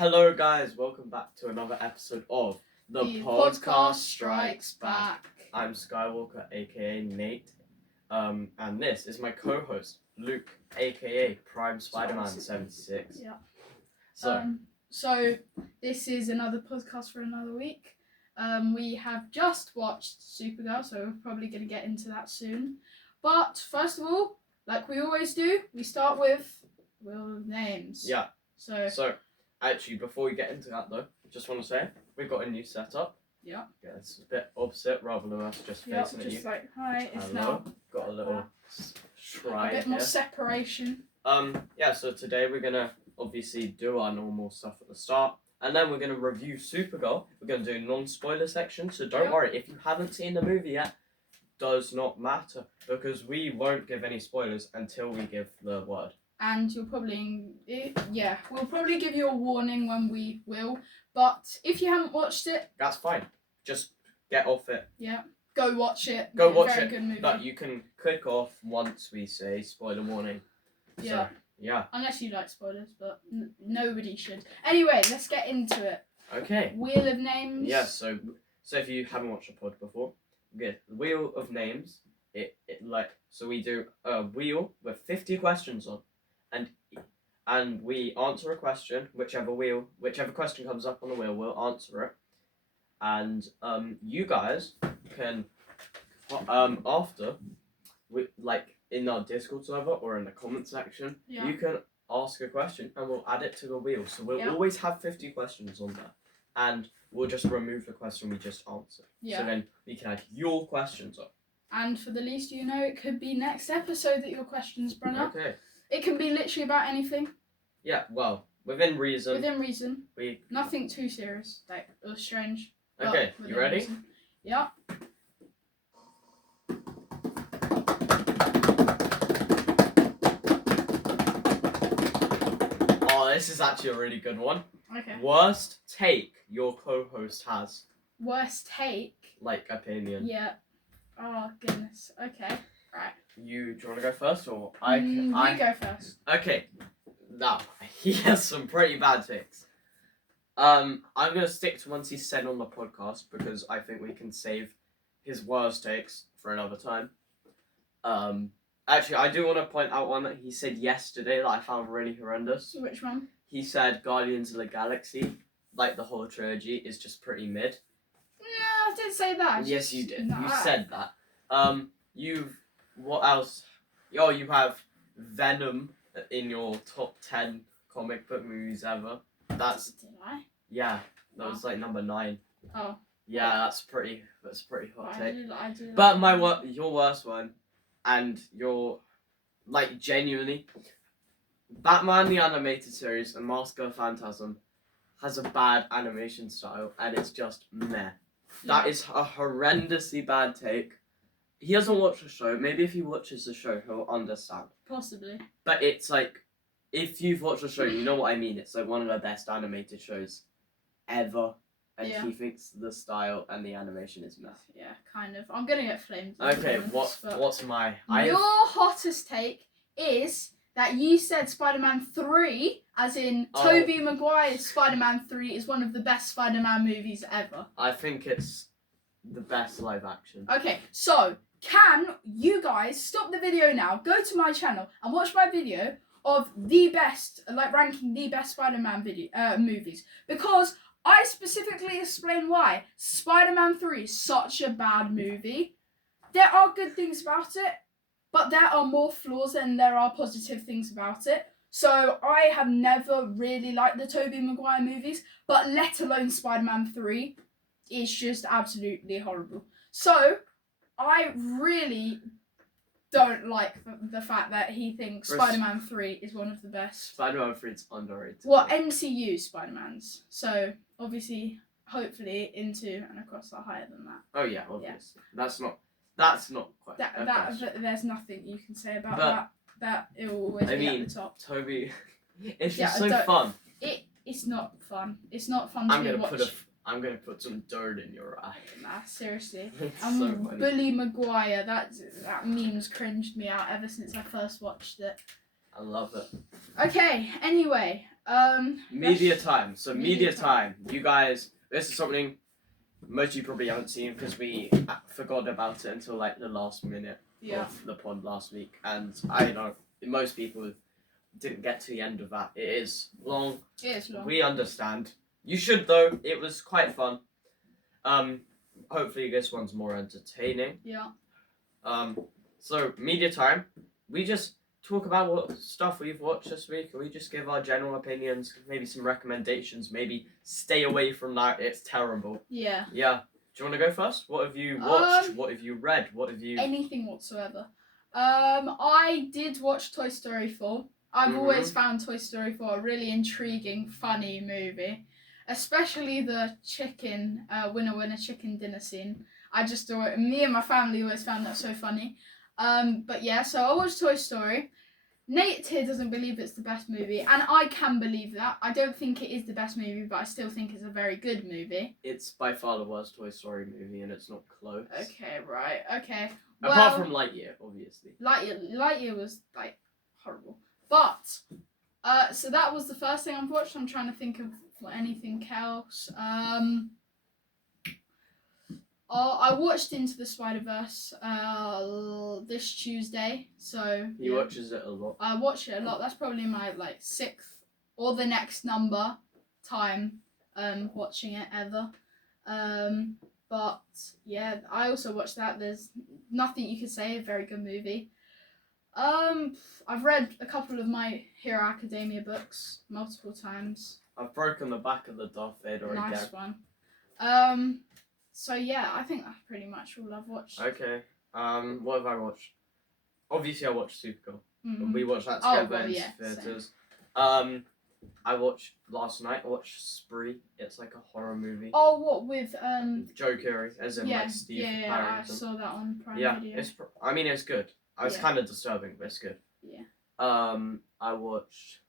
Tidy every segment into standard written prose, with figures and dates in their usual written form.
Hello guys, welcome back to another episode of The Podcast Strikes Back. I'm Skywalker, aka Nate, and this is my co-host, Luke, aka Prime Spider-Man 76. Yeah. So this is another podcast for another week. We have just watched Supergirl, so we're probably going to get into that soon. But first of all, like we always do, we start with Wheel of Names. Yeah. So actually, before we get into that though, just want to say we've got a new setup. Yeah. Yeah, it's a bit opposite rather than us just facing at you. just like hi, it's Hello. now Got a little shrine a bit more here. separation. Yeah, so today we're gonna obviously do our normal stuff at the start, and then we're gonna review Supergirl. We're gonna do non-spoiler section, so don't worry if you haven't seen the movie yet. Does not matter because we won't give any spoilers until we give the word. And we'll probably give you a warning when we will. But if you haven't watched it, That's fine. Just get off it. yeah, go watch it. Go watch Very it. good movie. But you can click off once we say spoiler warning. Yeah. So, yeah. Unless you like spoilers, but nobody should. Anyway, let's get into it. Okay. Wheel of Names. Yeah. So if you haven't watched a pod before, good. Wheel of Names. So we do a wheel with 50 questions on, and we answer a question. Whichever question comes up on the wheel, we'll answer it. And you guys can after in our Discord server or in the comment section, you can ask a question and we'll add it to the wheel. So we'll always have 50 questions on there, and we'll just remove the question we just answered. Yeah. So then we can add your questions up. And for the least you know, it could be next episode that your questions bring up. Okay. It can be literally about anything. Yeah. Well, within reason. Within reason. We. Nothing too serious, or strange. Okay. You ready? Reason. Yeah. Oh, this is actually a really good one. Okay. Worst take your co-host has. Worst take. Opinion. Yeah. Oh goodness. Okay. Right. Do you want to go first or You go first. Okay. Now he has some pretty bad takes. I'm gonna stick to ones he said on the podcast because I think we can save his worst takes for another time. Actually, I do want to point out one that he said yesterday that I found really horrendous. Which one? He said Guardians of the Galaxy, the whole trilogy, is just pretty mid. No, I didn't say that. Yes, you did. No, You said that. What else? Oh, you have Venom in your top 10 comic book movies ever. Did I? Yeah, that was number 9. Oh. Yeah, that's pretty hot take. I do But your worst one, and your genuinely, Batman the Animated Series and Mask of the Phantasm has a bad animation style, and it's just meh. That is a horrendously bad take. He hasn't watched the show. Maybe if he watches the show, he'll understand. Possibly. But it's if you've watched the show, you know what I mean. It's one of the best animated shows ever. And he thinks the style and the animation is meh. Yeah, kind of. I'm gonna get flamed. Okay, what's my... Your hottest take is that you said Spider-Man 3, as in Tobey Maguire's Spider-Man 3 is one of the best Spider-Man movies ever. I think it's the best live action. Okay, so can you guys stop the video now, go to my channel and watch my video of the best, ranking the best Spider-Man movies, because I specifically explain why Spider-Man 3 is such a bad movie. There are good things about it, but there are more flaws than there are positive things about it. So I have never really liked the Tobey Maguire movies, but let alone Spider-Man 3, it's just absolutely horrible. So I really don't like the fact that he thinks Spider-Man 3 is one of the best. Spider-Man 3 is underrated. Well, MCU Spider-Mans. So obviously, hopefully into and across are higher than that. Oh yeah, obviously. Yeah. That's not quite. There's nothing you can say about that. That it will always be at the top. Toby, it's just so fun. It's not fun. It's not fun to watch. I'm gonna put some dirt in your eye. Nah, seriously. It's so funny. Bully Maguire, that meme's cringed me out ever since I first watched it. I love it. Okay, anyway, Media time. So media Media time. You guys, this is something most of you probably haven't seen because we forgot about it until like the last minute of the pod last week, and I know most people didn't get to the end of that. It is long. It is long. We understand. You should though. It was quite fun. Hopefully this one's more entertaining. Yeah. So media time. We just talk about what stuff we've watched this week. We just give our general opinions, maybe some recommendations. Maybe stay away from that. It's terrible. Yeah. Yeah. Do you want to go first? What have you watched? What have you read? What have you? Anything whatsoever. I did watch Toy Story 4. I've always found Toy Story 4 a really intriguing, funny movie. Especially the chicken, winner chicken dinner scene. I just do it. Me and my family always found that so funny. But yeah, so I watched Toy Story. Nate here doesn't believe it's the best movie, and I can believe that. I don't think it is the best movie, but I still think it's a very good movie. It's by far the worst Toy Story movie, and it's not close. Okay, right, okay. Apart from Lightyear, obviously. Lightyear was, like, horrible. But, so that was the first thing I've watched. I'm trying to think of anything else. I watched Into the Spider-Verse this Tuesday, so He watches it a lot. I watch it a lot. That's probably my like 6th or the next number time watching it ever. But yeah, I also watched that. There's nothing you could say. A very good movie. I've read a couple of My Hero Academia books multiple times. I've broken the back of the Darth Vader again. Nice one. So yeah, I think that's pretty much all I've watched. Okay. What have I watched? Obviously, I watched Supergirl. Mm-hmm. We watched that together in theaters. I watched last night. I watched Spree. It's like a horror movie. Oh, what with Joe Curry, as in like Steve Harrington. I saw that on Prime Video. It's good. It's kind of disturbing, but it's good. Yeah. I watched.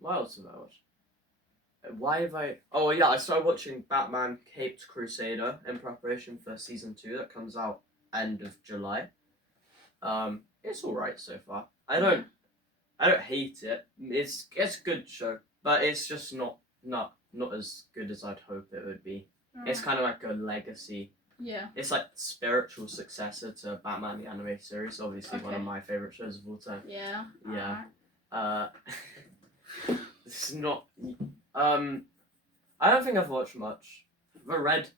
What else have I watched? Why have I? Oh yeah, I started watching Batman: Caped Crusader in preparation for season 2 that comes out end of July. It's all right so far. I don't hate it. It's a good show, but it's just not as good as I'd hope it would be. It's kind of like a legacy. Yeah. It's like spiritual successor to Batman the animated series. Obviously, one of my favorite shows of all time. Yeah. Yeah. It's not. I don't think I've watched much. I read.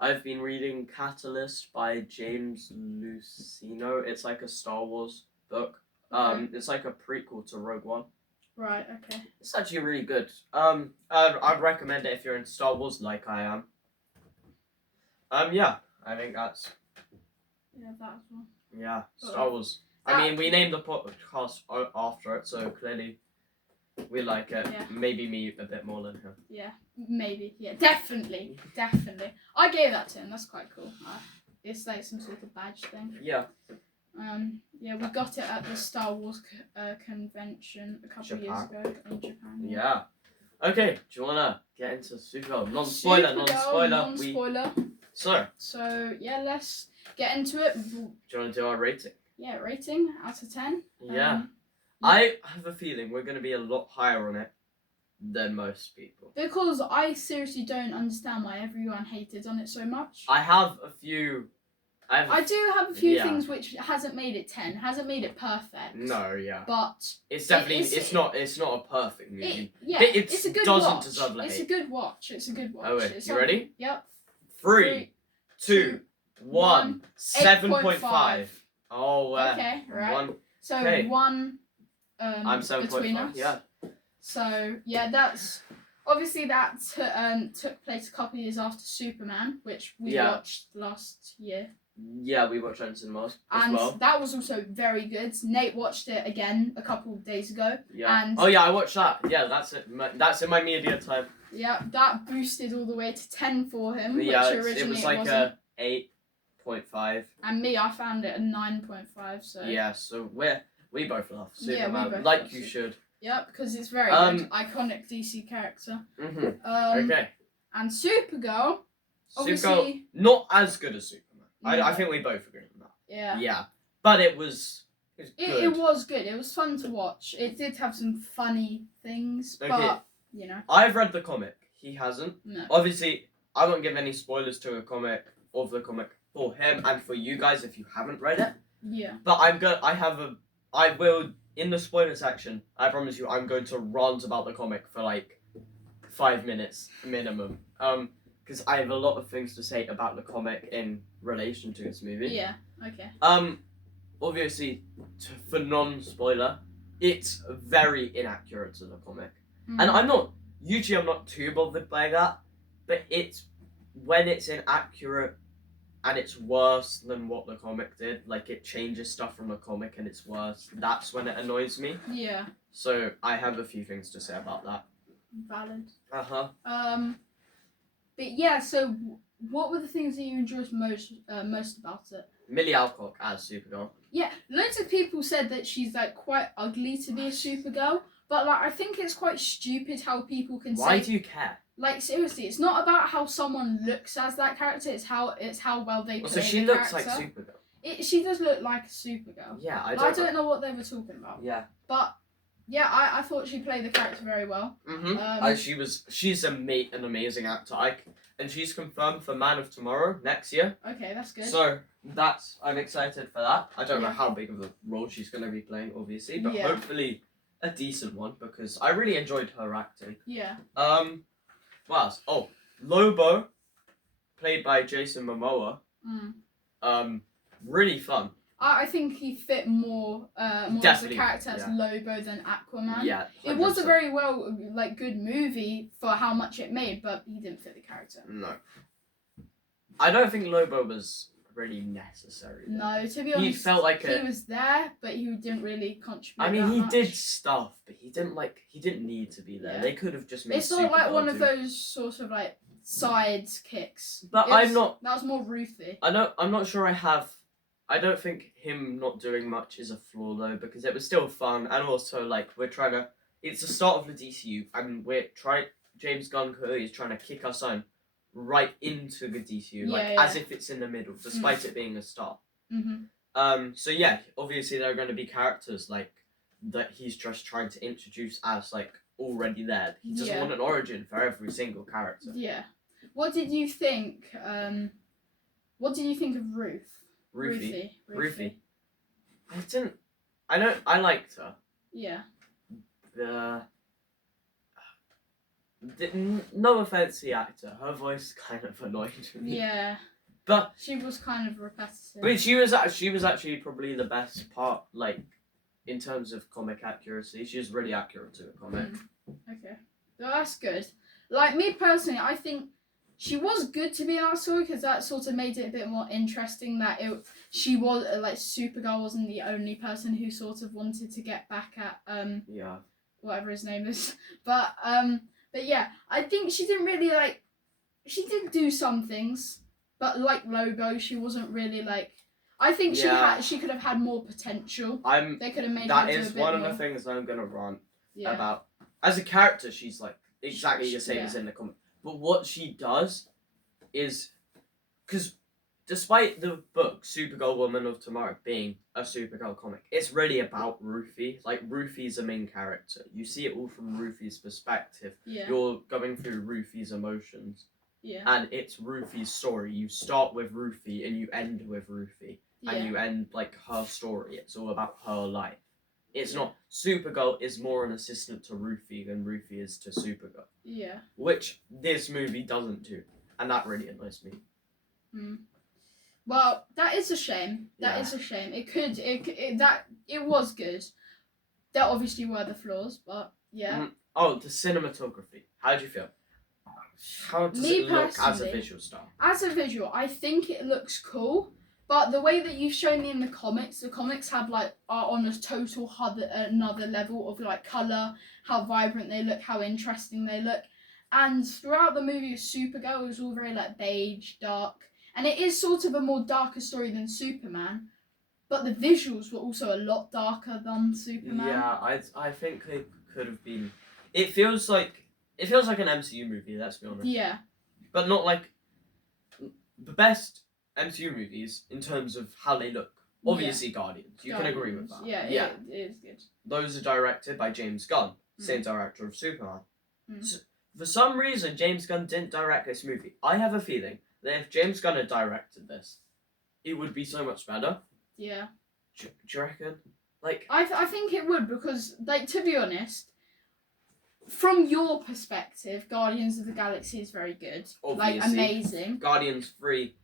I've been reading Catalyst by James Luceno. It's like a Star Wars book. It's like a prequel to Rogue One. Right. Okay. It's actually really good. I'd recommend it if you're in Star Wars like I am. Yeah, I think that's. Yeah, that's one. Yeah, Star Wars. I mean, we named the podcast after it, so clearly we like it. Yeah. Maybe me a bit more than him. Yeah, maybe. Yeah, definitely. I gave that to him. That's quite cool. It's like some sort of badge thing. Yeah. Yeah, we got it at the Star Wars convention a couple of years ago in Japan. Yeah. Okay, do you wanna get into Supergirl? Non-spoiler. So yeah, let's get into it. Do you wanna do our rating? Yeah, rating out of 10. Yeah. I have a feeling we're going to be a lot higher on it than most people. Because I seriously don't understand why everyone hated on it so much. I have a few... I do have a few things which hasn't made it 10, hasn't made it perfect. No, yeah. But... It's definitely... It's not a perfect movie. It's a good doesn't watch. Deserve It's a good watch. Oh, wait. You ready? Yep. 3, 2, 1, 7.5. Oh, okay, right. One I'm 7.5, yeah. So, yeah, that's... Obviously, that took place a couple of years after Superman, which we watched last year. Yeah, we watched that in cinemas as and well. That was also very good. Nate watched it again a couple of days ago. Yeah. And I watched that. Yeah, that's it. That's in my media time. Yeah, that boosted all the way to 10 for him, which originally it was like wasn't. A 8.5. And me, I found it a 9.5. So yeah, so we both love Superman, yeah, we both like love you should. Yep, because it's very good, iconic DC character. Okay. And Supergirl, obviously, Supergirl, not as good as Superman. No. I think we both agree on that. Yeah. Yeah, but it was It was It good. was good. It was fun to watch. It did have some funny things, Okay. but you know. I've read the comic. He hasn't. No. Obviously, I won't give any spoilers to a comic of the comic for him and for you guys if you haven't read it. Yeah. But I will in the spoiler section. I promise you, I'm going to rant about the comic for like 5 minutes minimum. Because I have a lot of things to say about the comic in relation to this movie. Yeah. Okay. Obviously, for non-spoiler, it's very inaccurate to the comic, and I'm not too bothered by that, but it's when it's inaccurate and it's worse than what the comic did, like it changes stuff from the comic and it's worse. That's when it annoys me. Yeah. So I have a few things to say about that. Valid. But yeah. So, what were the things that you enjoyed most about it? Millie Alcock as Supergirl. Yeah, loads of people said that she's like quite ugly to be a Supergirl, but like I think it's quite stupid how people can say. Why do you care? Like seriously, it's not about how someone looks as that character. It's how well they play So she the looks character. like Supergirl. She does look like a Supergirl. Yeah, I don't know what they were talking about. Yeah. But yeah, I thought she played the character very well. She's an amazing actor. And she's confirmed for Man of Tomorrow next year. Okay, that's good. So I'm excited for that. I don't know how big of a role she's going to be playing, obviously, but hopefully a decent one because I really enjoyed her acting. Yeah. What else? Oh, Lobo, played by Jason Momoa. Really fun. I think he fit more as a character as Lobo than Aquaman. Yeah, 100%. It was a very good movie for how much it made, but he didn't fit the character. No. I don't think Lobo was really necessary. Though. No, to be honest, he felt like he was there, but he didn't really contribute. I mean, he did stuff, but he didn't need to be there. Yeah. They could have just made. It's not like one of those sort of like side kicks. But I'm not. That was more Ruthie. I'm not sure. I don't think him not doing much is a flaw though, because it was still fun, and also like it's the start of the DCU, and James Gunn is trying to kick us on right into the DCU, as if it's in the middle, despite it being a start. So yeah, obviously there are going to be characters like that he's just trying to introduce as like already there. He doesn't want an origin for every single character. Yeah. What did you think? What did you think of Ruth? Ruthie. I liked her. Yeah. No offense to the actor, her voice kind of annoyed me. Yeah. But she was kind of repetitive. I mean, she was actually probably the best part, like in terms of comic accuracy. She was really accurate to the comic. Okay, well, that's good. Like me personally, I think she was good to be in our story because that sort of made it a bit more interesting that she was like Supergirl wasn't the only person who sort of wanted to get back at whatever his name is, but yeah, I think she didn't really she did do some things, but like Lobo, she wasn't really I think she could have had more potential. They could have made that her do is a bit one more. of the things I'm gonna rant about. As a character, she's like exactly the same as in the comic. But what she does is, because despite the book Supergirl Woman of Tomorrow being a Supergirl comic, it's really about Ruthie. Like, Ruthie's the main character. You see it all from Ruthie's perspective. Yeah. You're going through Ruthie's emotions. Yeah. And it's Ruthie's story. You start with Ruthie and you end with Ruthie. Yeah. And you end, like, her story. It's all about her life. It's not... Supergirl is more an assistant to Ruthie than Ruthie is to Supergirl. Yeah. Which this movie doesn't do. And that really annoys me. Well, that is a shame. That is a shame. It was good. There obviously were the flaws, but yeah. Oh, the cinematography. How do you feel? How does it look as a visual style? As a visual, I think it looks cool. But the way that you've shown me in the comics have are on a total another level of colour, how vibrant they look, how interesting they look. And throughout the movie of Supergirl, it was all very beige, dark. And it is sort of a more darker story than Superman. But the visuals were also a lot darker than Superman. Yeah, I think they could have been... It feels like an MCU movie, let's be honest. Yeah. But not the best MCU movies in terms of how they look Obviously, Guardians. You can agree with that. Yeah, Yeah. It is good. Those are directed by James Gunn, same director of Superman. Mm. So, for some reason, James Gunn didn't direct this movie. I have a feeling that if James Gunn had directed this, it would be so much better. Yeah. Do you reckon? Like, I think it would because, like, to be honest, from your perspective, Guardians of the Galaxy is very good. Obviously. Like, amazing. Guardians 3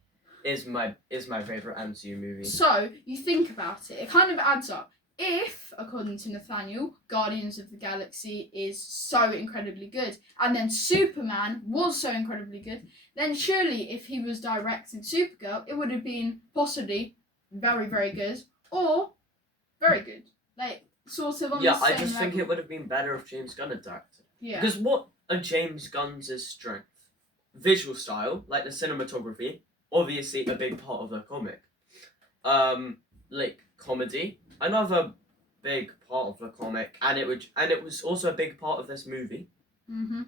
is my favourite MCU movie. So, you think about it, it kind of adds up. If, according to Nathaniel, Guardians of the Galaxy is so incredibly good, and then Superman was so incredibly good, then surely if he was directing Supergirl, it would have been possibly very, very good, or very good. Like, sort of on the same I just think level. it would have been better if James Gunn had directed. Yeah. Because what are James Gunn's strength? Visual style, like the cinematography, obviously a big part of the comic. Like comedy, another big part of the comic, and it was also a big part of this movie. Mm-hmm.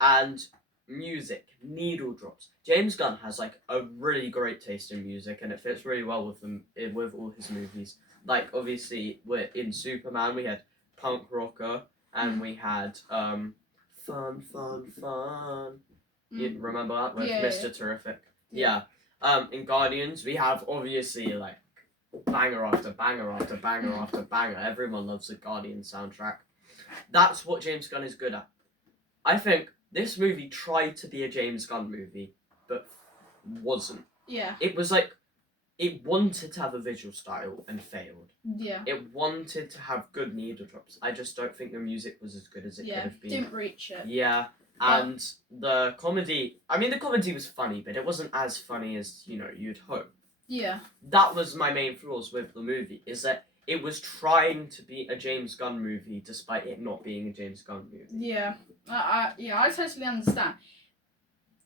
And music, needle drops. James Gunn has like a really great taste in music, and it fits really well with them with all his movies. Like obviously, we're in Superman. We had punk rocker, and we had fun. You remember that with Mr. Terrific? Yeah. In Guardians, we have obviously like banger after banger after banger after banger. Everyone loves the Guardians soundtrack. That's what James Gunn is good at. I think this movie tried to be a James Gunn movie, but wasn't. Yeah. It was like, it wanted to have a visual style and failed. Yeah. It wanted to have good needle drops. I just don't think the music was as good as it could have been. Didn't reach it. Yeah. And the comedy, the comedy was funny, but it wasn't as funny as, you'd hope. Yeah. That was my main flaws with the movie, is that it was trying to be a James Gunn movie despite it not being a James Gunn movie. Yeah. I totally understand.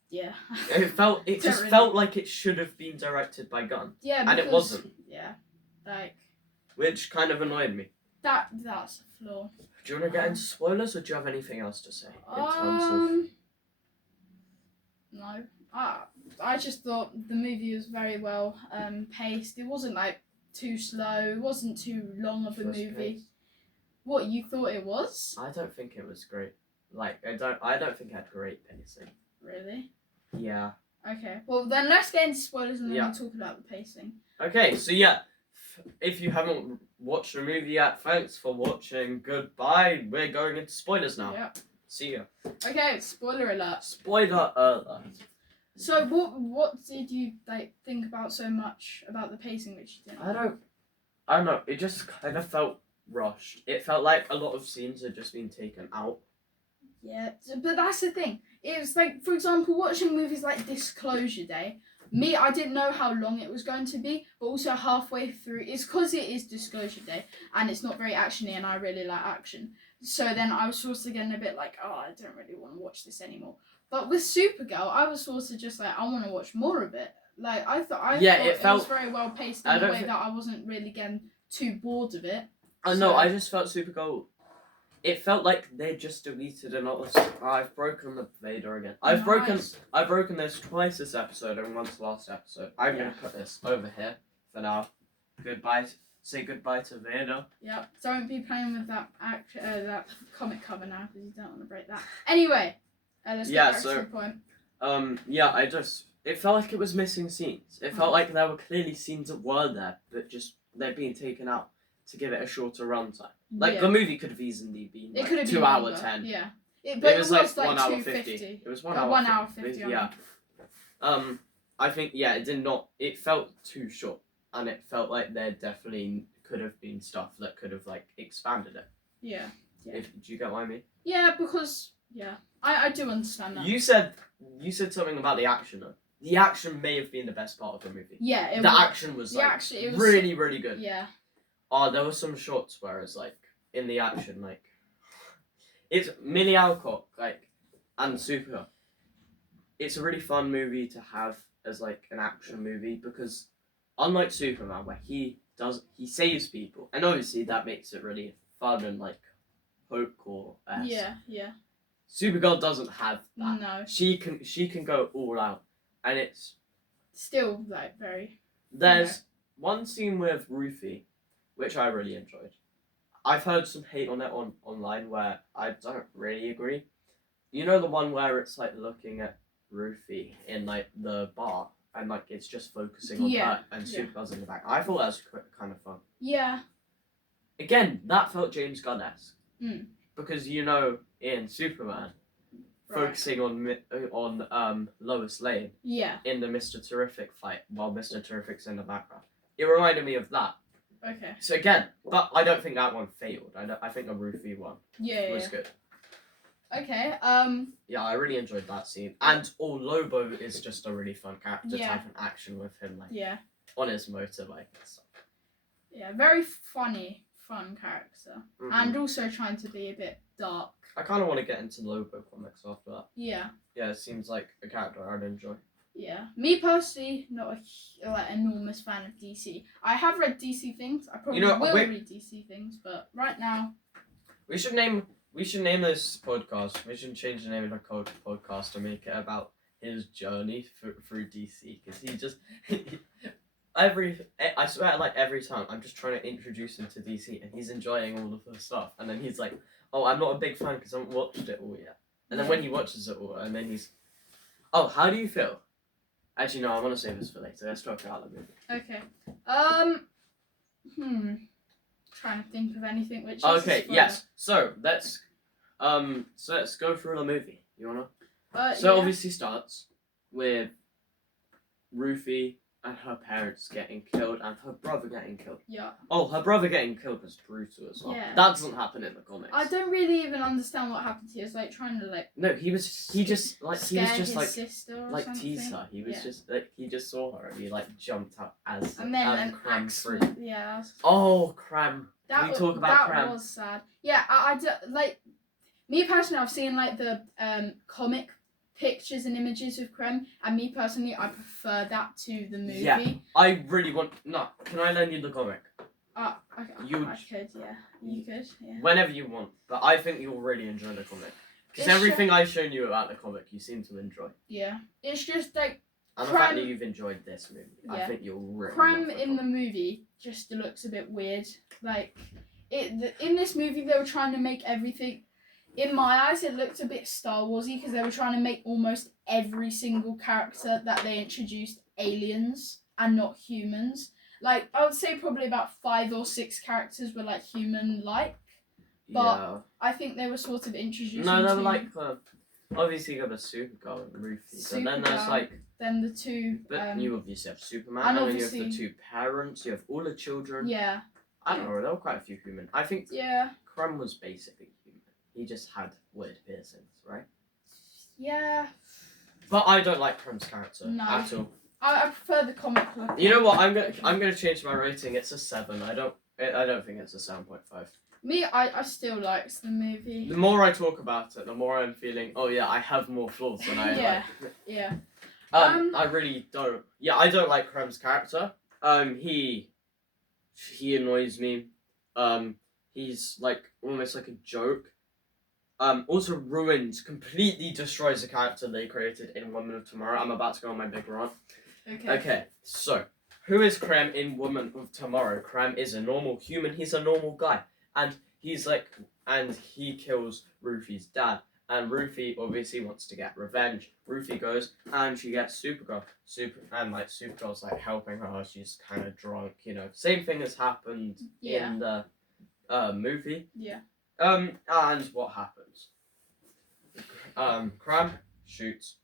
Yeah. It just felt like it should have been directed by Gunn. Yeah, and it wasn't. Yeah. Like, which kind of annoyed me. That's a flaw. Do you want to get into spoilers, or do you have anything else to say in terms of? No. I just thought the movie was very well paced. It wasn't like too slow. It wasn't too long of a movie. Paced. What, you thought it was? I don't think it was great. Like I don't think it had great pacing. Really? Yeah. Okay. Well, then let's get into spoilers and then Yeah. we'll talk about the pacing. Okay, so yeah, if you haven't watched the movie yet, thanks for watching. Goodbye. We're going into spoilers now. Yep. See ya. Okay, spoiler alert. Spoiler alert. So what did you think about so much about the pacing which you didn't? I don't know. It just kind of felt rushed. It felt like a lot of scenes had just been taken out. Yeah, but that's the thing. It was like, for example, watching movies like Disclosure Day. I didn't know how long it was going to be, but also halfway through, it's because it is Disclosure Day and it's not very actiony, and I really like action. So then I was sort of getting a bit like, I don't really want to watch this anymore. But with Supergirl, I was sort of just like, I want to watch more of it. Like I thought it was very well paced in a way that I wasn't really getting too bored of it. No, I just felt Supergirl. It felt like they just deleted a lot of stuff. I've broken the Vader again. I've broken this twice this episode and once last episode. I'm gonna put this over here for now. Goodbye. Say goodbye to Vader. Yep. Don't be playing with that that comic cover now because you don't want to break that. Anyway, let's get back to the point. It felt like it was missing scenes. It felt like there were clearly scenes that were there, but just they're being taken out to give it a shorter runtime. Like the movie could have easily been like 2 hour 10. Yeah. It was like 1 hour 50. 50. It was 1 hour 1 hour 50. Yeah. I think it did not. It felt too short, and it felt like there definitely could have been stuff that could have like expanded it. Yeah. Do you get what I mean? Yeah, because I do understand that. You said something about the action though. The action may have been the best part of the movie. Yeah, action was really, really good. Yeah. There were some shots where it's like in the action, like it's Millie Alcock, and Supergirl. It's a really fun movie to have as like an action movie because unlike Superman, where he saves people, and obviously that makes it really fun and like hopecore. Yeah. Supergirl doesn't have that. No. She can go all out, and it's still like very. There's one scene with Rufy, which I really enjoyed. I've heard some hate on it online where I don't really agree. You know the one where it's like looking at Rufy in like the bar and like it's just focusing on her and Supergirl's in the back. I thought that was kind of fun. Yeah. Again, that felt James Gunn-esque. Mm. Because you know in Superman, focusing on Lois Lane in the Mr. Terrific fight while Mr. Terrific's in the background. It reminded me of that. Okay. So again, but I don't think that one failed. I think the Rufy one was good. Okay. Yeah, I really enjoyed that scene. And Lobo is just a really fun character to have an action with him, like on his motorbike and stuff. Yeah, very fun character, and also trying to be a bit dark. I kind of want to get into Lobo comics after that. Yeah. Yeah, it seems like a character I'd enjoy. Yeah, me personally, not a enormous fan of DC. I have read DC things. I probably will read DC things, but right now, we should name this podcast. We should change the name of the podcast to make it about his journey through DC, because he just I swear, like every time I'm just trying to introduce him to DC, and he's enjoying all of the stuff, and then he's like, "Oh, I'm not a big fan because I haven't watched it all yet." And then when he watches it all, and then he's, "Oh, how do you feel?" Actually, no, I want to save this for later. Let's talk about the movie. Okay. Trying to think of anything which. Okay. Yes. So let's go through the movie. You wanna? So obviously starts with Rufy and her parents getting killed and her brother getting killed. Yeah. Oh, her brother getting killed was brutal as well. Yeah. That doesn't happen in the comics. I don't really even understand what happened. He was like trying to like. No, he was just like sister or like something. tease her. He was just like he just saw her and he like jumped up as and then Cram through. Yeah. Oh, Cram. Can we talk about Cram? That was sad. Yeah, I like me personally. I've seen like the comic pictures and images of Krem, and me personally, I prefer that to the movie. Yeah, I really want. No, can I lend you the comic? I could, yeah. You could, yeah. Whenever you want, but I think you'll really enjoy the comic. Because everything I've shown you about the comic, you seem to enjoy. Yeah, it's just like. And the fact that you've enjoyed this movie, I think you'll really. Krem in the movie just looks a bit weird. Like, in this movie, they were trying to make everything. In my eyes, it looked a bit Star Warsy because they were trying to make almost every single character that they introduced aliens and not humans. Like, I would say probably about 5 or 6 characters were like human-like, but I think they were sort of introducing. No, they were like obviously you got a Supergirl and Rufy, and then there's like the two. But you obviously have Superman, and then you have the 2 parents. You have all the children. Yeah. I don't know. There were quite a few human. I think. Yeah. Krem was basically human. He just had weird piercings, right? Yeah. But I don't like Krem's character at all. I prefer the comic look. You know what? I'm gonna change my rating. It's a 7. I don't think it's a 7.5. Me, I still liked the movie. The more I talk about it, the more I'm feeling. Oh yeah, I have more flaws than I like. Yeah. I really don't. Yeah, I don't like Krem's character. He annoys me. He's like almost like a joke. Also completely destroys the character they created in Woman of Tomorrow. I'm about to go on my big rant. Okay, so who is Krem in Woman of Tomorrow? Krem is a normal human. He's a normal guy, and he kills Rufy's dad. And Rufy obviously wants to get revenge. Rufy goes and she gets Supergirl. Supergirl's like helping her. She's kind of drunk, you know. Same thing has happened in the movie. Yeah. And what happens? Krem shoots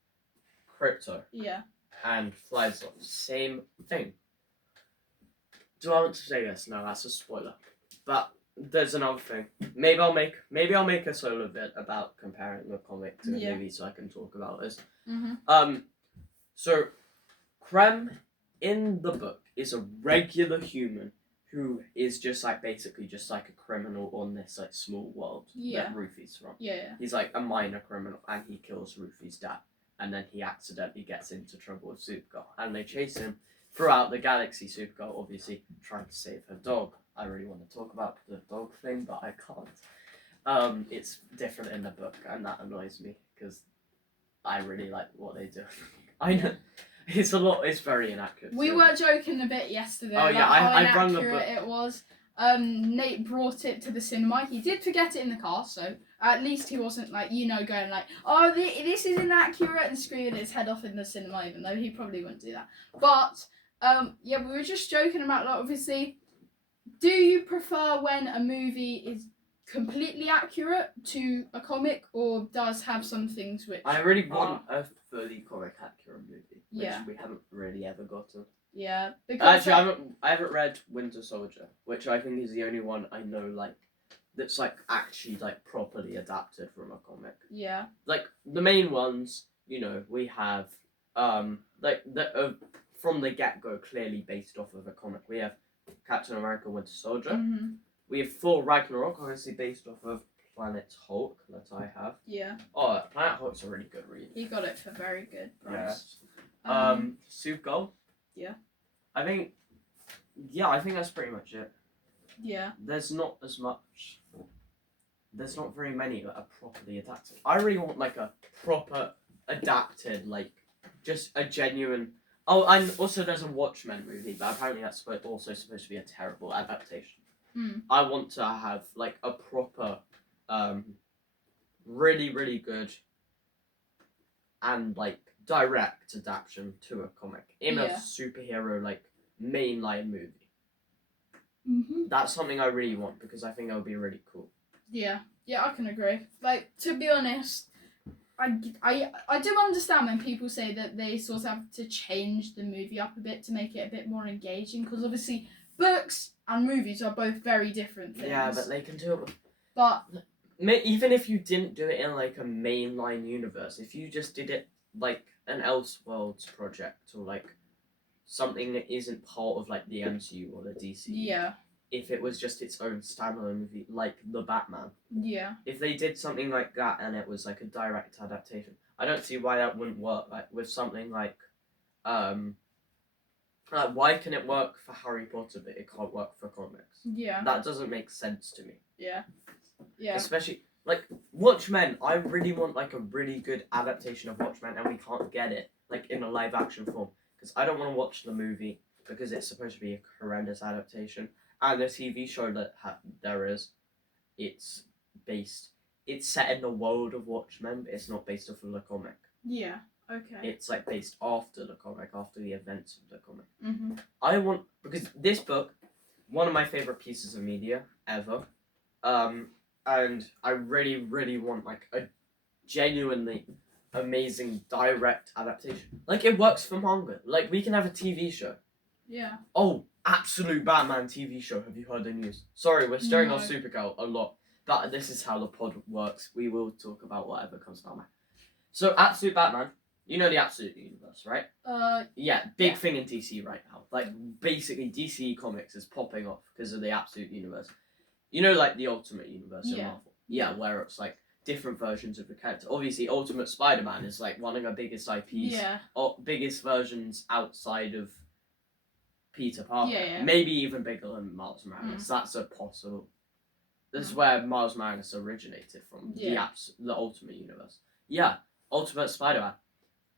Crypto. Yeah. And flies off. Same thing. Do I want to say this? No, that's a spoiler. But there's another thing. Maybe I'll make a solo bit about comparing the comic to the movie, so I can talk about this. Mm-hmm. So Krem in the book is a regular human who is just like basically just like a criminal on this like small world that Rufy's from. Yeah. He's like a minor criminal, and he kills Rufy's dad, and then he accidentally gets into trouble with Supergirl, and they chase him throughout the galaxy. Supergirl obviously trying to save her dog. I really want to talk about the dog thing, but I can't. It's different in the book, and that annoys me because I really like what they do. I know. It's a lot. It's very inaccurate. We too. were joking a bit yesterday Oh, about yeah, how I run the inaccurate it was. Nate brought it to the cinema. He did forget it in the car, so at least he wasn't like, going like, oh, this is inaccurate and screaming his head off in the cinema, even though he probably wouldn't do that. But yeah, we were just joking about, like, obviously, do you prefer when a movie is completely accurate to a comic, or does have some things which I really want a fully comic accurate movie, which Yeah. we haven't really ever gotten. Yeah, because Actually, I haven't read Winter Soldier, which I think is the only one I know that's actually properly adapted from a comic. Yeah. Like the main ones, we have from the get go clearly based off of a comic. We have Captain America: Winter Soldier. Mm-hmm. We have Thor: Ragnarok, obviously based off of Planet Hulk that I have. Yeah. Oh, Planet Hulk's a really good read. He got it for very good price. Yeah. Supergirl. Yeah. I think that's pretty much it. Yeah. There's not very many that are properly adapted. I really want a proper adapted, just a genuine. Oh, and also there's a Watchmen movie, but apparently that's also supposed to be a terrible adaptation. I want to have a proper, really really good, and direct adaptation to a comic in a superhero mainline movie. Mm-hmm. That's something I really want because I think that would be really cool. Yeah, I can agree. To be honest, I do understand when people say that they sort of have to change the movie up a bit to make it a bit more engaging, because obviously books and movies are both very different things. Yeah, but they can do it. But even if you didn't do it in a mainline universe, if you just did it an Elseworlds project or something that isn't part of the MCU or the DC. Yeah. If it was just its own standalone movie, like The Batman. Yeah. If they did something like that and it was a direct adaptation, I don't see why that wouldn't work. With something why can it work for Harry Potter but it can't work for comics? Yeah. That doesn't make sense to me. Yeah. Yeah. Especially Watchmen. I really want a really good adaptation of Watchmen, and we can't get it in a live action form because I don't want to watch the movie because it's supposed to be a horrendous adaptation. And the TV show that there is, it's set in the world of Watchmen, but it's not based off of the comic. Yeah. Okay. It's based after the comic, after the events of the comic. Mm-hmm. Because this book, one of my favorite pieces of media ever, and I really, really want a genuinely amazing direct adaptation. It works for manga. We can have a TV show. Yeah. Oh, Absolute Batman TV show. Have you heard the news? Sorry, we're stirring off Supergirl a lot, but this is how the pod works. We will talk about whatever comes to our mind. So, Absolute Batman, you know the Absolute Universe, right? Yeah, big thing in DC right now. Basically, DC Comics is popping off because of the Absolute Universe. You know, the Ultimate Universe in Marvel? Yeah, where it's different versions of the character. Obviously, Ultimate Spider-Man is one of the biggest IPs. Yeah. Or biggest versions outside of Peter Parker. Yeah. Maybe even bigger than Miles Morales. That's a possible. This is where Miles Morales originated from. Yeah. The Ultimate Universe. Yeah, Ultimate Spider-Man.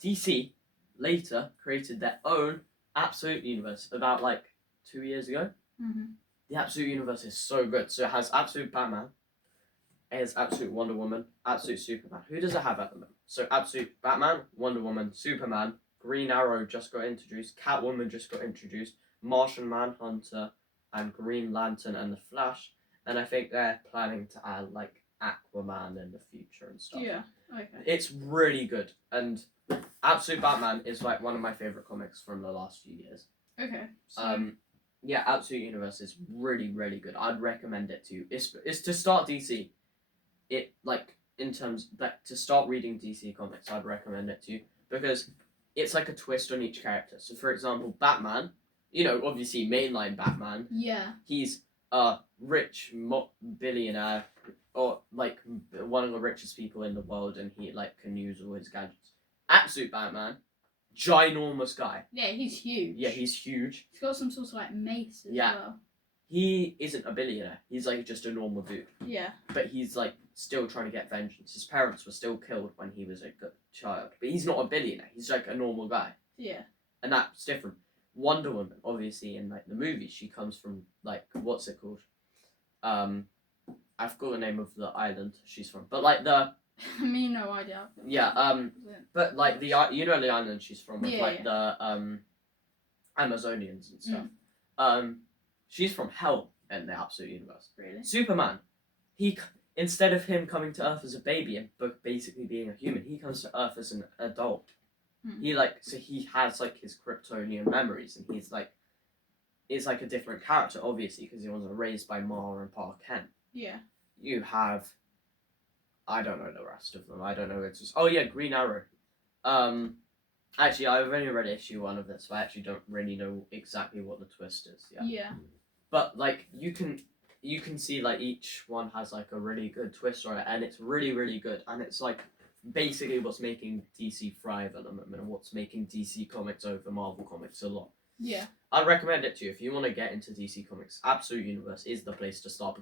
DC later created their own Absolute Universe about 2 years ago. Mm-hmm. The Absolute Universe is so good. So it has Absolute Batman, it has Absolute Wonder Woman, Absolute Superman. Who does it have at the moment? So Absolute Batman, Wonder Woman, Superman, Green Arrow just got introduced, Catwoman just got introduced, Martian Manhunter, and Green Lantern and the Flash. And I think they're planning to add Aquaman in the future and stuff. Yeah. Okay. It's really good, and Absolute Batman is one of my favorite comics from the last few years. Okay. So... yeah, Absolute Universe is really, really good. I'd recommend it to you. It's to start DC. It in terms to start reading DC comics, I'd recommend it to you because it's a twist on each character. So, for example, Batman. Obviously mainline Batman. Yeah. He's a rich billionaire, or one of the richest people in the world, and he can use all his gadgets. Absolute Batman, ginormous guy. Yeah, he's huge. Yeah, he's huge. He's got some sort of mace as well. He isn't a billionaire. He's just a normal dude. Yeah. But he's still trying to get vengeance. His parents were still killed when he was a good child. But he's not a billionaire. He's a normal guy. Yeah. and that's different. Wonder Woman, obviously, in like the movie, she comes from like what's it called? I forgot the name of the island she's from, but like the Me, no idea. but like the you know the island she's from with Yeah, like the Amazonians and stuff. She's from hell in the absolute universe. Really? Superman, instead of him coming to Earth as a baby and basically being a human, he comes to Earth as an adult. He has like his Kryptonian memories, and he's like a different character, obviously, because he wasn't raised by Mara and Pa Kent. Yeah. You have, I don't know the rest of them. I don't know. It's just Green Arrow. Actually, I've only read issue 1 of this, so I actually don't really know exactly what the twist is. Yeah. But like you can see like each one has like a really good twist on it, and it's really really good, and it's like basically what's making DC thrive at the moment, and what's making DC Comics over Marvel Comics a lot. Yeah. I'd recommend it to you if you want to get into DC Comics. Absolute Universe is the place to start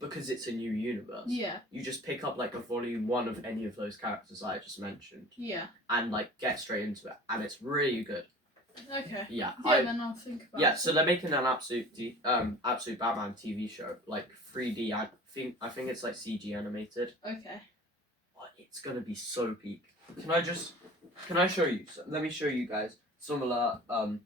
because it's a new universe. Yeah. You just pick up like a volume 1 of any of those characters I just mentioned. Yeah. And like get straight into it, and it's really good. Okay. Yeah. Then I'll think about it. Yeah, so they're making an absolute Batman TV show, like 3D. I think it's like CG animated. Okay. Oh, it's gonna be so peak. Can I show you? Let me show you guys some of the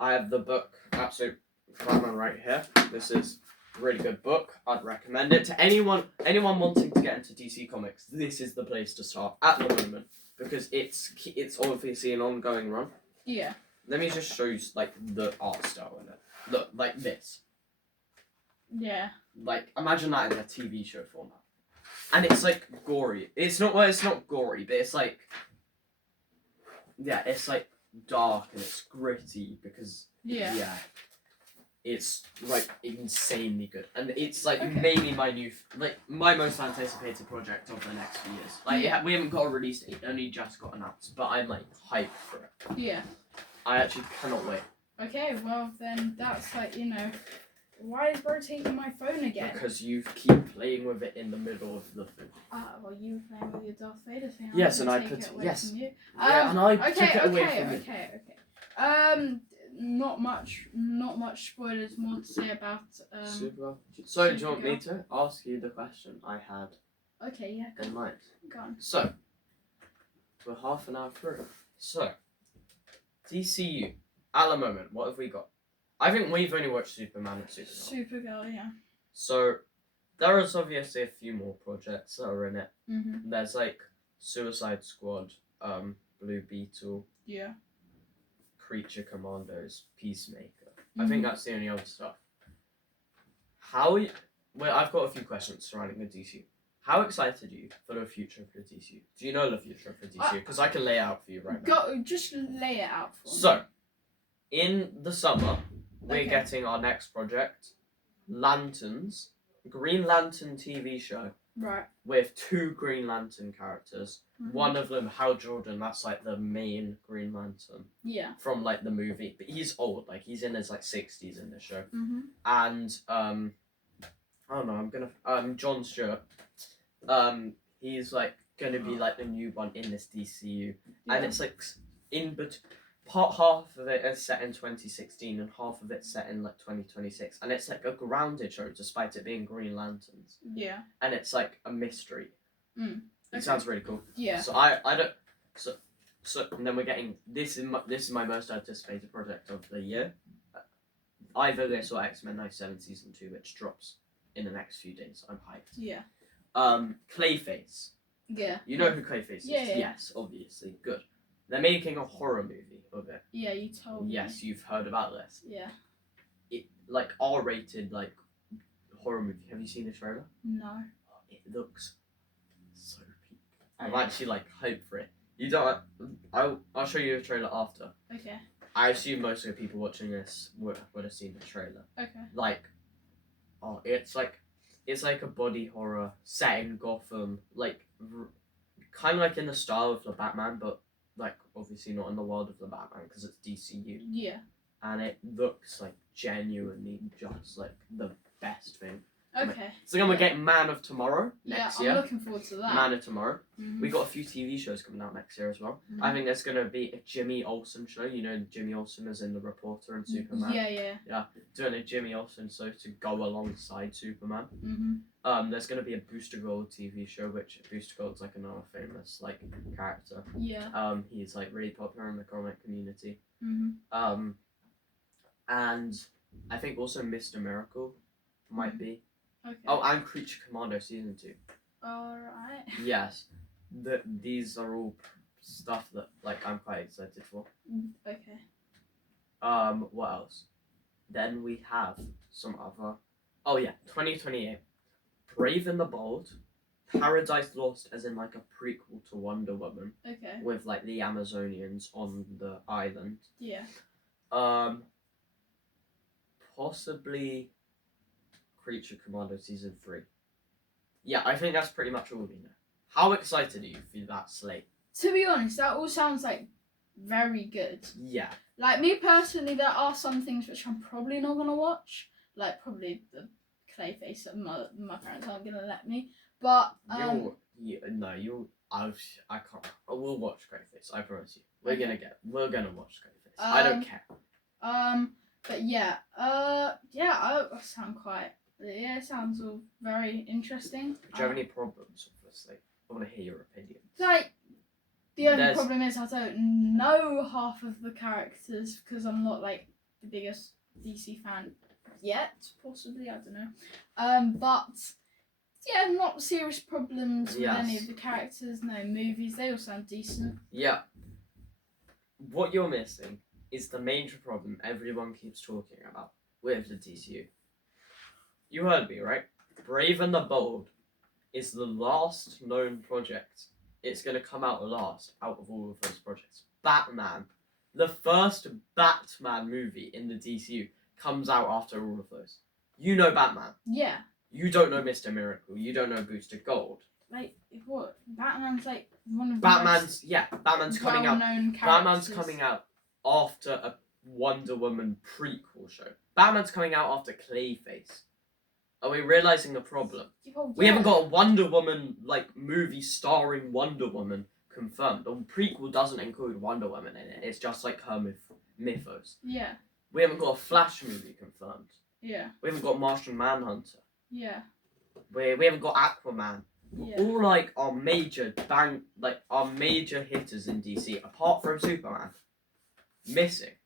I have the book Absolute Batman right here. This is a really good book. I'd recommend it to anyone wanting to get into DC Comics. This is the place to start at the moment because it's obviously an ongoing run. Yeah. Let me just show you like the art style in it. Look, like this. Yeah. Like imagine that in a TV show format, and it's like gory. It's not gory, but it's like it's like dark and it's gritty because it's like insanely good, and it's like maybe my most anticipated project of the next few years. Like we haven't got a release date, only just got announced, but I'm like hyped for it. Yeah. I actually cannot wait. Okay, well then that's like, why is bro taking my phone again? Because you keep playing with it in the middle of the thing. Well, you were playing with your Darth Vader thing. Yes, and I took put it away yes. from you. And I took it away from you. Okay. Not much spoilers. More to say about Supergirl. So, do you want me to ask you the question I had? Okay, yeah. In mind. Go on. So, we're half an hour through. So, DCU at the moment, what have we got? I think we've only watched Superman and Supergirl. Supergirl, yeah. So, there is obviously a few more projects that are in it. Mm-hmm. There's like Suicide Squad, Blue Beetle, yeah, Creature Commandos, Peacemaker. I think that's the only other stuff. I've got a few questions surrounding the DCU. How excited are you for the future of the DCU? Do you know the future of the DCU? Because I can lay it out for you right now. Just lay it out for me. So, in the summer, we're getting our next project, Lanterns, Green Lantern TV show. Right. With 2 Green Lantern characters. Mm-hmm. One of them, Hal Jordan, that's like the main Green Lantern. Yeah. From like the movie. But he's old, like he's in his like 60s in the show. Mm-hmm. And I don't know, John Stewart. He's like gonna be like the new one in this DCU. Yeah. And it's like half of it is set in 2016 and half of it's set in like 2026, and it's like a grounded show despite it being Green Lanterns. Yeah. And it's like a mystery. It sounds really cool. Yeah. So I don't so and then we're getting this is my most anticipated project of the year. Either this or X-Men 97 season 2, which drops in the next few days. I'm hyped. Yeah. Clayface. Yeah. You know who Clayface is? Yeah. Yes, obviously. Good. They're making a horror movie of it. Yeah, you told me. Yes, you've heard about this. Yeah. It like R-rated like horror movie. Have you seen the trailer? No. It looks so peak. I'm actually like hyped for it. You don't. I'll show you the trailer after. Okay. I assume most of the people watching this would have seen the trailer. Okay. Like, it's like a body horror set in Gotham, like kind of like in the style of the Batman, but like obviously not in the world of the Batman because it's DCU. Yeah. And it looks like genuinely just like the best thing. Okay. So then we get Man of Tomorrow Yeah, next I'm year. looking forward to that. Man of Tomorrow. Mhm. We got a few TV shows coming out next year as well. I think there's gonna be a Jimmy Olsen show. You know, Jimmy Olsen is in The Reporter and Superman. Yeah. Doing a Jimmy Olsen show to go alongside Superman. Mhm. There's gonna be a Booster Gold TV show, which Booster Gold's like another famous like character. Yeah. He's like really popular in the comic community. Mhm. And I think also Mr. Miracle might be. Okay. Oh, and Creature Commando season 2. Alright. Yes, these are all stuff that like I'm quite excited for. Okay. What else? Then we have some other. Oh yeah, 2028. Brave and the Bold. Paradise Lost, as in like a prequel to Wonder Woman, Okay. with like the Amazonians on the island. Yeah. Possibly Creature Commando season 3. Yeah, I think that's pretty much all we know. How excited are you for that slate? To be honest, that all sounds like very good. Yeah. Like me personally, there are some things which I'm probably not gonna watch. Like probably the Clayface that my parents aren't gonna let me. But I can't. We'll watch Clayface. I promise you. We're gonna watch Clayface. I don't care. But yeah. I sound quite. Yeah, it sounds all very interesting. Do you have any problems with this? Like, I want to hear your opinion. Like, the only problem is I don't know half of the characters because I'm not like the biggest DC fan yet. Possibly, I don't know. But yeah, not serious problems with any of the characters. No movies. They all sound decent. Yeah. What you're missing is the major problem everyone keeps talking about with the DCU. You heard me, right? Brave and the Bold is the last known project. It's going to come out last out of all of those projects. Batman. The first Batman movie in the DCU comes out after all of those. You know Batman. Yeah. You don't know Mr. Miracle. You don't know Booster Gold. Like, what? Batman's like one of the Batman's coming out. well-known characters. Batman's coming out after a Wonder Woman prequel show. Batman's coming out after Clayface. Are we realizing the problem? Well, yeah. We haven't got a Wonder Woman like movie starring Wonder Woman confirmed. The prequel doesn't include Wonder Woman in it. It's just like her mythos. Yeah. We haven't got a Flash movie confirmed. Yeah. We haven't got Martian Manhunter. Yeah. We haven't got Aquaman. Yeah. All like our major hitters in DC, apart from Superman, missing.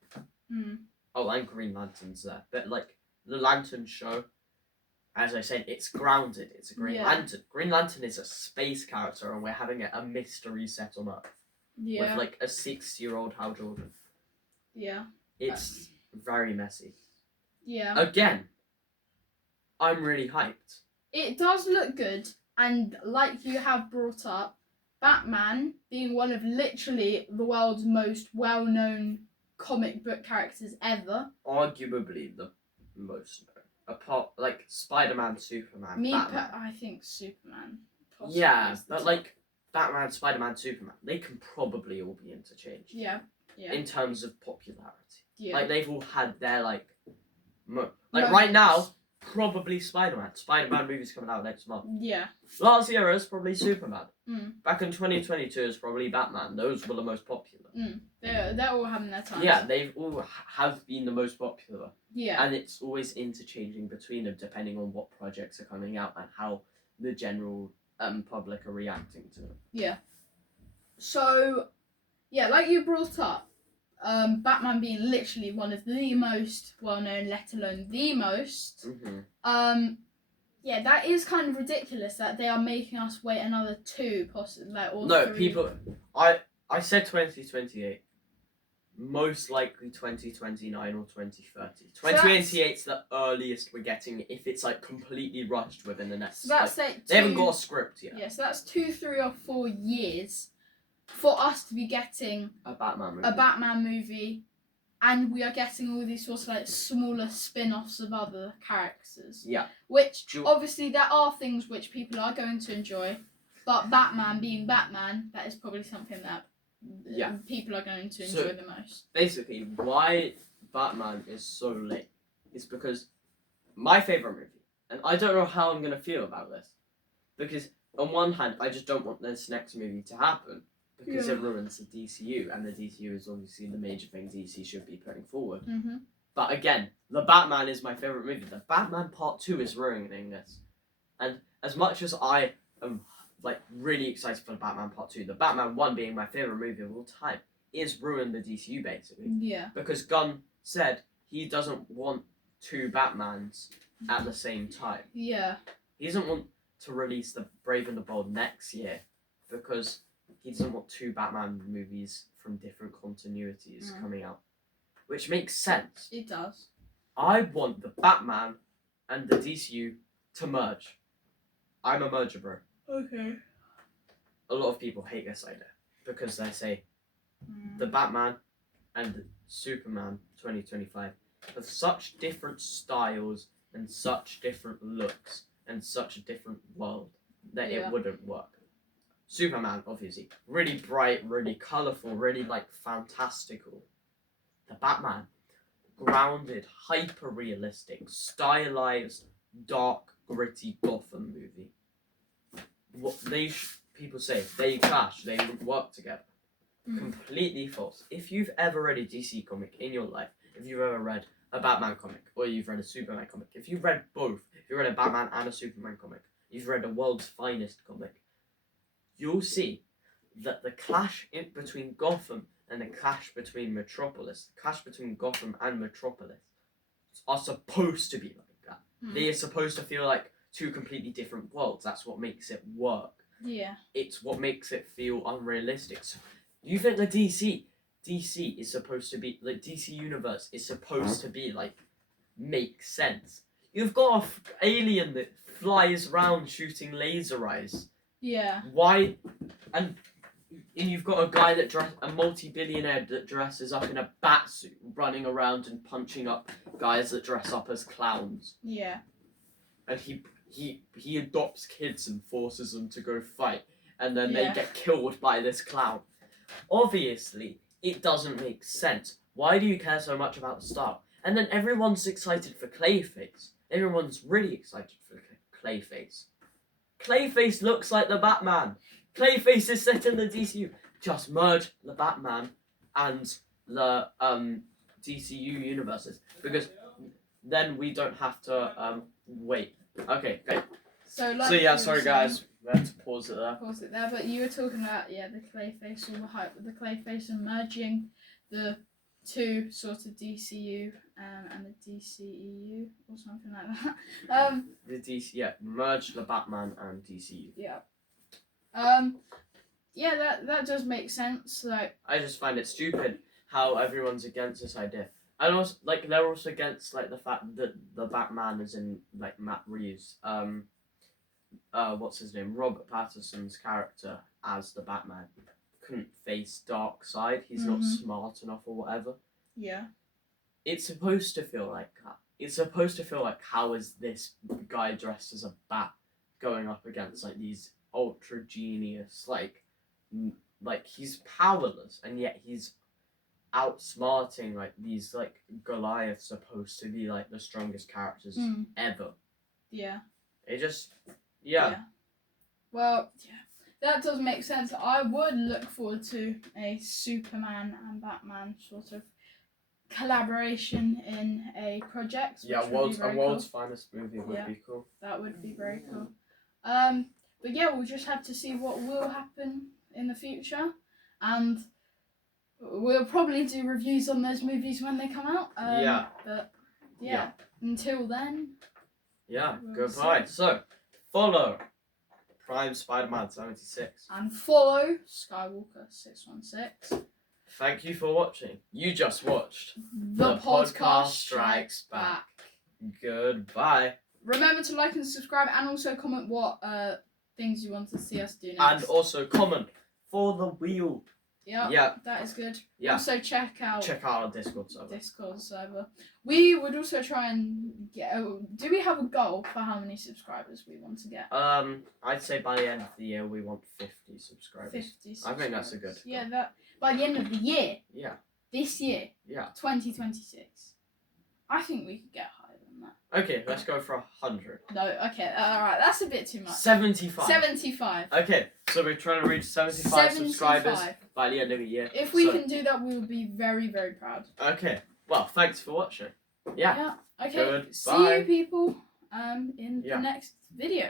Oh, and Green Lantern's there, but like the Lantern show, as I said, it's grounded. It's a Green Lantern. Green Lantern is a space character, and we're having a mystery set on Earth with like a 6-year-old Hal Jordan. Yeah. It's very messy. Yeah. Again, I'm really hyped. It does look good, and like you have brought up, Batman being one of literally the world's most well-known comic book characters ever. Arguably the most known. Apart, like Spider-Man, Superman, Batman. I think Superman. Possibly Yeah, is the but top. like Batman, Spider-Man, Superman, they can probably all be interchanged. Yeah. In terms of popularity. Yeah. Like they've all had their like Moments. right now, probably Spider-Man. Spider-Man movie's coming out next month. Yeah. Last year it was probably Superman. Mm. Back in 2022 it was probably Batman. Those were the most popular. They're all having their time. Yeah, they've all have been the most popular. Yeah. And it's always interchanging between them depending on what projects are coming out and how the general public are reacting to it. Yeah. So, yeah, like you brought up, Batman being literally one of the most well-known, let alone the most. Yeah, that is kind of ridiculous that they are making us wait another 2, possibly, like, or 3. People. I said 2028. Most likely 2029 or 2030. 2028's the earliest we're getting if it's like completely rushed within the next. So that's like they haven't got a script yet. Yeah, so that's 2, 3, or 4 years for us to be getting a Batman movie, and we are getting all these sorts of like smaller spin-offs of other characters. Yeah. Which obviously there are things which people are going to enjoy, but Batman being Batman, that is probably something that people are going to enjoy the most. Basically, why Batman is so lit is because my favourite movie, And I don't know how I'm going to feel about this. Because, on one hand, I just don't want this next movie to happen. Because it ruins the DCU. And the DCU is obviously the major thing DC should be putting forward. Mm-hmm. But again, The Batman is my favourite movie. The Batman Part 2 is ruining this. And as much as I am really excited for The Batman Part 2, The Batman 1 being my favourite movie of all time, is ruined the DCU basically. Yeah. Because Gunn said he doesn't want 2 Batmans at the same time. Yeah. He doesn't want to release The Brave and the Bold next year because he doesn't want 2 Batman movies from different continuities coming out. Which makes sense. It does. I want the Batman and the DCU to merge. I'm a merger bro. Okay. A lot of people hate this idea because they say the Batman and Superman 2025 have such different styles and such different looks and such a different world that it wouldn't work. Superman, obviously, really bright, really colourful, really fantastical. The Batman, grounded, hyper-realistic, stylized, dark, gritty Gotham movie. What people say they clash, they work together. Completely false. If you've ever read a DC comic in your life, if you've ever read a Batman comic or you've read a Superman comic, if you've read both, if you read a Batman and a Superman comic, you've read a World's Finest comic, you'll see that the clash between Gotham and the clash between Metropolis, the clash between Gotham and Metropolis, are supposed to be like that. They are supposed to feel like 2 completely different worlds. That's what makes it work. Yeah. It's what makes it feel unrealistic. So you think the DC is supposed to be, DC Universe is supposed to be, make sense. You've got an alien that flies around shooting laser eyes. Yeah. Why? And you've got a guy a multi-billionaire that dresses up in a bat suit, running around and punching up guys that dress up as clowns. Yeah. And he adopts kids and forces them to go fight, and then they get killed by this clown. Obviously, it doesn't make sense. Why do you care so much about the style? And then everyone's excited for Clayface. Everyone's really excited for Clayface. Clayface looks like the Batman. Clayface is set in the DCU. Just merge the Batman and the DCU universes, because then we don't have to wait. Okay. So sorry guys, we have to pause it there. Pause it there, but you were talking about the Clayface, all the hype with the Clayface and merging the 2 sort of DCU and the DCEU or something like that. The DC, merge the Batman and DCU. Yeah. That does make sense. I just find it stupid how everyone's against this idea. And also, they're also against the fact that the Batman is in Matt Reeves. What's his name? Robert Pattinson's character as the Batman couldn't face Darkseid. He's not smart enough or whatever. Yeah. It's supposed to feel like that. It's supposed to feel like, how is this guy dressed as a bat going up against these ultra genius, he's powerless, and yet he's outsmarting these Goliath's supposed to be the strongest characters ever. Yeah. It just Well, that does make sense. I would look forward to a Superman and Batman sort of collaboration in a project. World's Finest movie would be cool. That would be very cool. But we'll just have to see what will happen in the future, and we'll probably do reviews on those movies when they come out. But until then. Yeah, goodbye. So, follow Prime Spider-Man 76. And follow Skywalker 616. Thank you for watching. You just watched The Podcast Strikes Back. Goodbye. Remember to like and subscribe, and also comment what things you want to see us do next. And also comment for the wheel. Yeah, that is good. Yeah. Also check out our Discord server. We would also try and get. Do we have a goal for how many subscribers we want to get? I'd say by the end of the year we want 50 subscribers. 50 subscribers. I think that's a good goal. Yeah, that by the end of the year. Yeah. This year. Yeah. 2026. I think we could get higher than that. Okay, let's go for 100. No, okay, alright, that's a bit too much. 75. 75. Okay, so we're trying to reach 75 subscribers 75. by the end of the year. If we can do that, we will be very, very proud. Okay, well, thanks for watching. Yeah. Okay, Goodbye. see you people in the next video.